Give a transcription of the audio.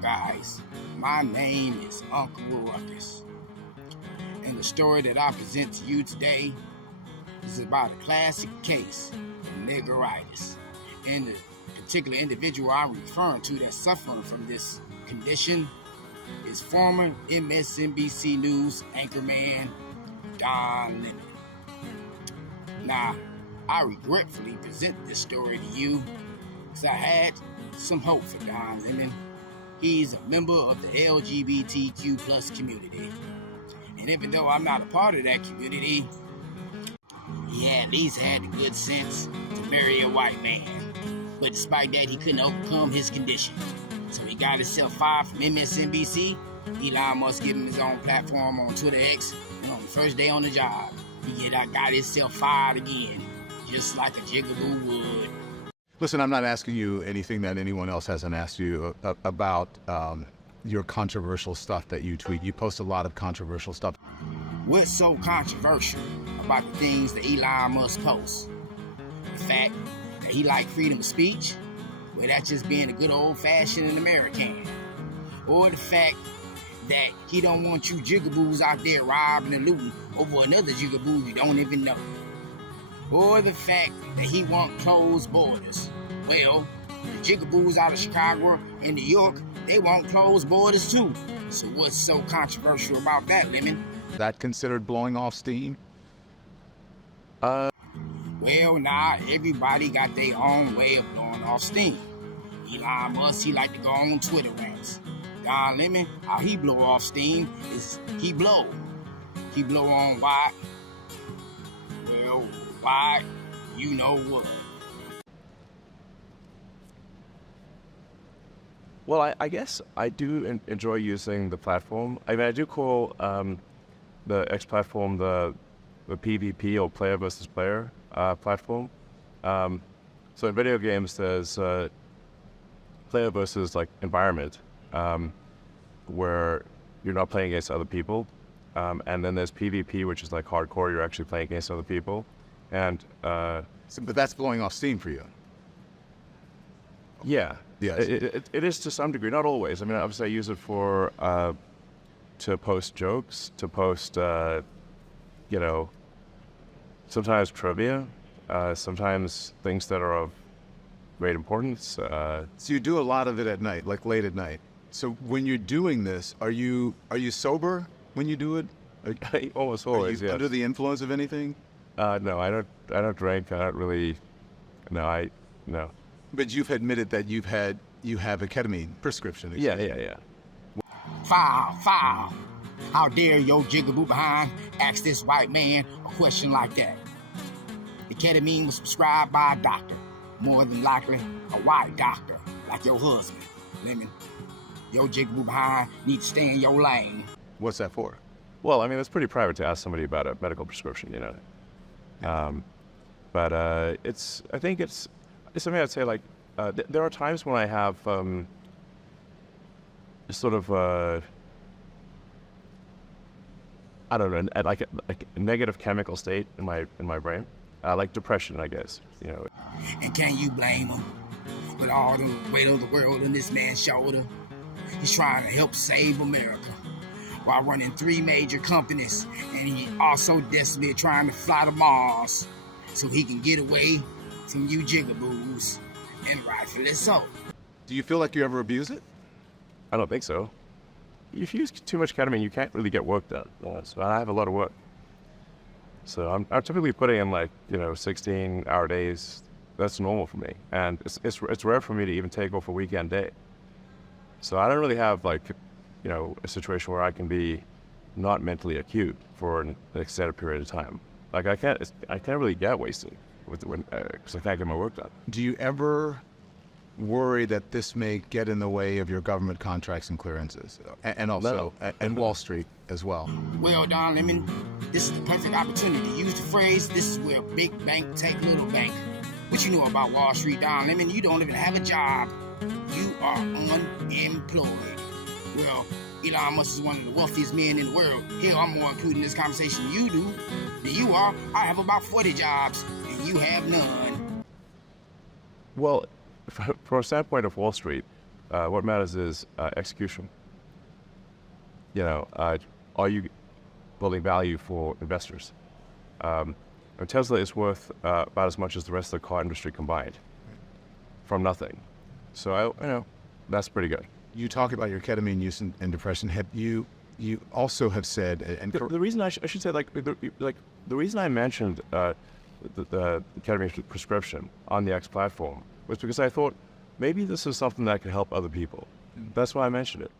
guys, my name is Uncle Ruckus, and the story that I present to you today is about a classic case of niggeritis, and the particular individual I'm referring to that's suffering from this condition is former MSNBC News anchorman Don Lemon. Now, I regretfully present this story to you because I had some hope for Don Lemon. He's a member of the LGBTQ plus community. And even though I'm not a part of that community, he at least had the good sense to marry a white man. But despite that, he couldn't overcome his condition. So he got himself fired from MSNBC. Elon Musk gave him his own platform on Twitter X. And on the first day on the job, he got himself fired again, just like a jigaboo would. Listen, I'm not asking you anything that anyone else hasn't asked you about your controversial stuff that you tweet. You post a lot of controversial stuff. What's so controversial about the things that Elon Musk posts? The fact that he likes freedom of speech? Well, that's just being a good old-fashioned American. Or the fact that he don't want you jigaboos out there robbing and looting over another jigaboo you don't even know. Or the fact that he want closed borders. Well, the jigaboos out of Chicago and New York, they want closed borders too. So what's so controversial about that, Lemon? That considered blowing off steam? Well, nah, everybody got their own way of blowing off steam. Elon Musk, he like to go on Twitter rants. Don Lemon, how he blow off steam is he blow. He blow on why? Well, why? You know what? Well, I guess I do enjoy using the platform. I mean, I do call the X platform the PvP, or player versus player platform. So in video games, there's player versus like environment, where you're not playing against other people, and then there's PvP, which is like hardcore. You're actually playing against other people, and but that's blowing off steam for you. Yeah. Yes. It is to some degree, not always. I mean, obviously I use it for to post jokes, to post sometimes trivia, sometimes things that are of great importance. So you do a lot of it at night, like late at night. So when you're doing this, are you sober when you do it? Almost always, are you under the influence of anything? No, I don't drink. I don't really. No. But you've admitted that you have a ketamine prescription. Yeah. Foul. How dare your jigaboo behind ask this white man a question like that? The ketamine was prescribed by a doctor, more than likely a white doctor, like your husband. Lemon, your jigaboo behind needs to stay in your lane. What's that for? Well, I mean, it's pretty private to ask somebody about a medical prescription, But I think it's something I'd say, like, there are times when I have sort of, I don't know, like a negative chemical state in my brain, like depression, I guess, And can you blame him? With all the weight of the world on this man's shoulder, he's trying to help save America while running 3 major companies, and he also desperately trying to fly to Mars so he can get away from you jigaboos, and rightfully so. Do you feel like you ever abuse it? I don't think so. If you use too much ketamine, you can't really get work done. So I have a lot of work. So I'm typically putting in 16-hour days. That's normal for me, and it's rare for me to even take off a weekend day. So I don't really have a situation where I can be not mentally acute for an extended period of time. Like I can't really get wasted because I can't get my work done. Do you ever worry that this may get in the way of your government contracts and clearances, and also and Wall Street as well? Well, Don Lemon, this is the perfect opportunity to use the phrase, this is where big bank take little bank. What you know about Wall Street, Don Lemon? You don't even have a job. You are unemployed. Well, Elon Musk is one of the wealthiest men in the world. Hell, I'm more included in this conversation than you are. I have about 40 jobs, and you have none. Well, from a standpoint of Wall Street, What matters is execution. You know, are you building value for investors? And Tesla is worth about as much as the rest of the car industry combined, from nothing. So that's pretty good. You talk about your ketamine use and depression. Have you also have said, and The reason I should say, the reason I mentioned the ketamine prescription on the X platform was because I thought maybe this is something that could help other people. That's why I mentioned it.